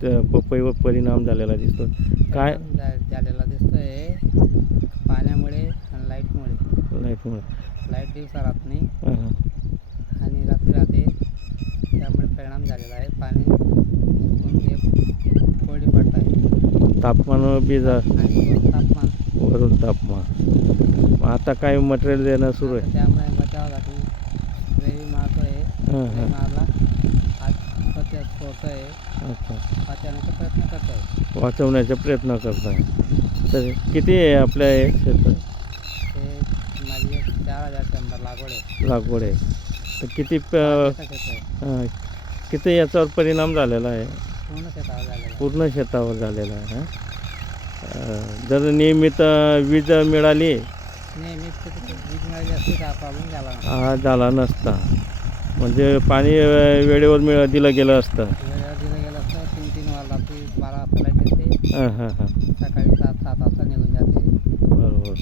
पपईवर परिणाम झालेला दिसतो काय? झालेला दिसतोय. पाण्यामुळे आणि लाईटमुळे लाईटमुळे लाइट दिवसा राहत नाही आणि रात्री राहते त्यामुळे परिणाम झालेला आहे. पाणी कोरडी पडत आहे. तापमान बी जा आणि वरून तापमान. वरून तापमान. आता काय मटेरियल देणं सुरू आहे? त्यामुळे बचावासाठी स्प्रे मारतोय. हां स्प्रे हां मारला. अच्छा. वाचवण्याचा प्रयत्न करतोय वाचवण्याचा प्रयत्न करताय तर किती आहे आपल्या हे शेत ते माझी एक चार हजार शंभर लागवड आहे. लागवड आहे. तर किती प- आहे. अं, किती याच्यावर परिणाम झालेला आहे? पूर्ण शेतावर झालेलं आहे. पूर्ण शेतावर झालेला आहे? अं, जर नियमित अं, वीज मिळाली? नेहमीच तिथे वीज मिळाली असती तर प्रॉब्लेम झाला नसता. हा झाला नसता. म्हणजे पाणी वेळेवर मिळ दिलं गेलं असतं. वेळेवर दिलं गेलं असतं. तीन तीन वार रात्री बारा वाजता लाइट येते. हां हां हां. सकाळी सात सात वाजता निघून जाते. बरोबर.